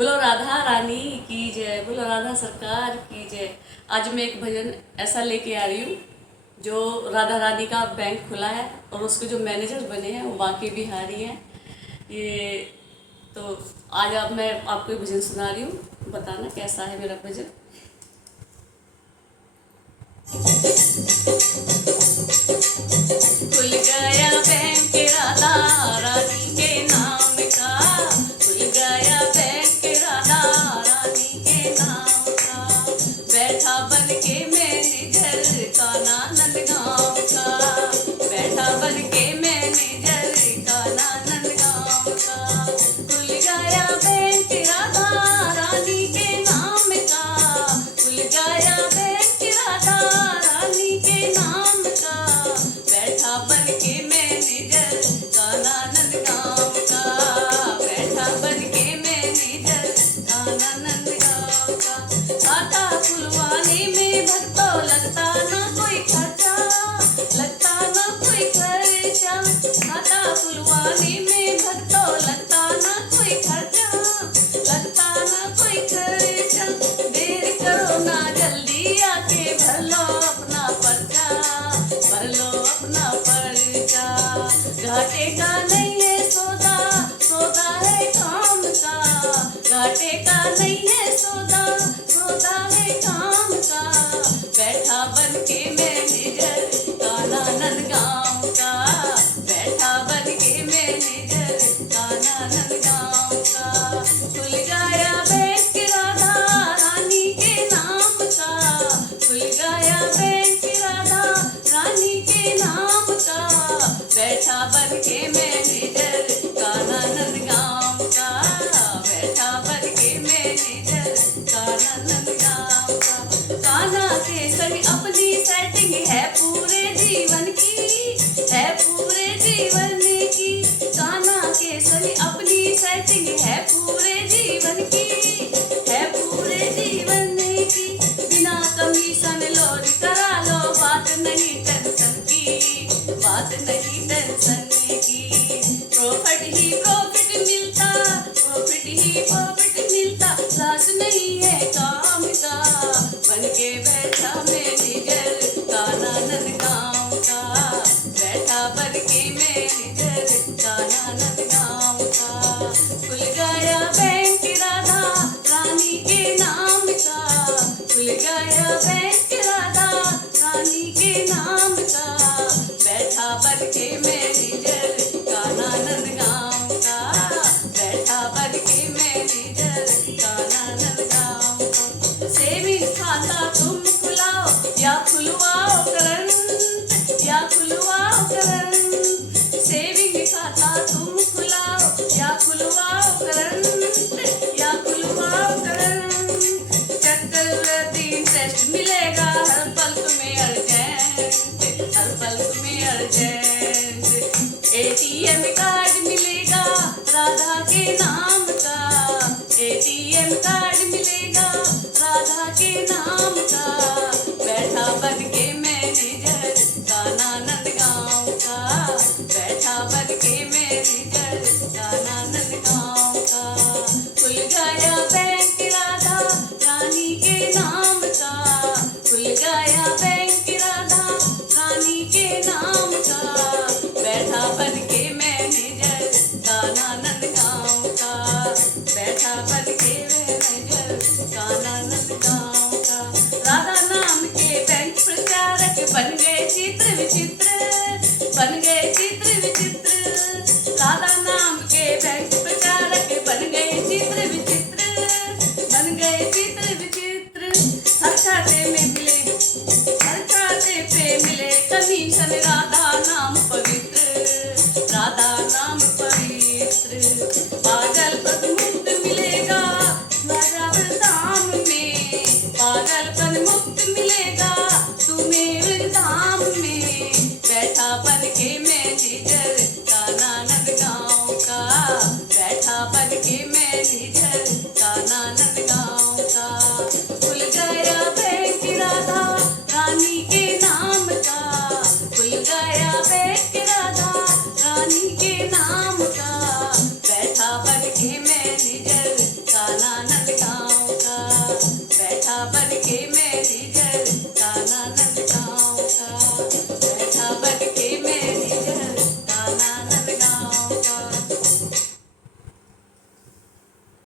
बोलो राधा रानी की जय, बोलो राधा सरकार की जय। आज मैं एक भजन ऐसा लेके आ रही हूँ जो राधा रानी का बैंक खुला है और उसके जो मैनेजर बने हैं वो बांके बिहारी हैं। ये तो आज मैं आपको एक भजन सुना रही हूँ, बताना कैसा है मेरा भजन। खुल गया बैंक राधा रानी के नाम का, खुल गया बैंक राधा रानी के नाम का। बैठा बन के मैनेजर कान्हा नंदगांव का, बैठा बन के मैनेजर कान्हा नंदगांव का। खुल गया बैंक राधा रानी के नाम का, खुल गया बैंक राधा रानी के नाम का। बैठा बन के मैनेजर कान्हा नंदगांव का, बैठा बन के मैनेजर कान्हा नंदगांव का। खाता खुलवाने में भक्तों लगता ना कोई खर्चा, लगता ना कोई खर्चा। खाता खुलवाने में भक्तों लगता ना कोई खर्चा, लगता ना कोई खर्चा। देर करो ना जल्दी आके भर लो अपना पर्चा, भर लो अपना पर्चा। घाटे का नहीं है सौदा, सौदा है काम का। घाटे का नहीं है सौदा, सौदा है काम का। बैठा बन के मैनेजर कान्हा नंदगांव का, बैठा बन के मैनेजर कान्हा नंदगांव का। खुल गया बैंक राधा रानी के नाम का, खुल गया बैंक राधा रानी के नाम का। बैठा बन के मैनेजर कान्हा नंदगांव का, बैठा बन के मैनेजर कान्हा नंदगांव का। कान्हा के संग अपनी सेटिंग है पूरे जीवन की, है पूरे जीवन की। कान्हा के संग अपनी सेटिंग है पूरे जीवन की, है पूरे जीवन की। बिना कमीशन लोड करा लो, बात नहीं टेंशन की, बात नहीं टेंशन की। प्रॉफिट ही प्रॉफिट मिलता, प्रॉफिट ही प्रॉफिट मिलता। लाश नहीं है काम का, बन के बैठा मैनेजर कान्हा नंदगांव का, बैठा बन के मैनेजर कान्हा नंदगांव का। खुल गया बैंक राधा रानी के नाम का, खुल गया बैंक राधा रानी के नाम का। बैठा बन के मैनेजर कान्हा नंदगांव का, बैठा बन के मैनेजर कान्हा नंदगांव का। सेविंग खाता तुम खुलाओ या खुलवाओ करंट, या खुलवाओ करंट। सेविंग खाता तुम खुलाओ या खुलवाओ करंट, या खुलवाओ करंट। चक्रवृद्धि इंटरेस्ट मिलेगा हर पल तुम्हें अर्जेंट, हर पल तुम्हें अर्जेंट। एटीएम कार्ड मिलेगा राधा के नाम का, एटीएम कार्ड मिलेगा राधा के नाम का। बैठा बन के मैनेजर कान्हा नंदगांव का, बैठा बन के मैनेजर कान्हा नंदगांव का। खुल गया बैंक राधा रानी के नाम का, खुल गया बैंक राधा रानी के नाम का। बैठा बन के मैनेजर कान्हा नंदगांव का, बैठा बन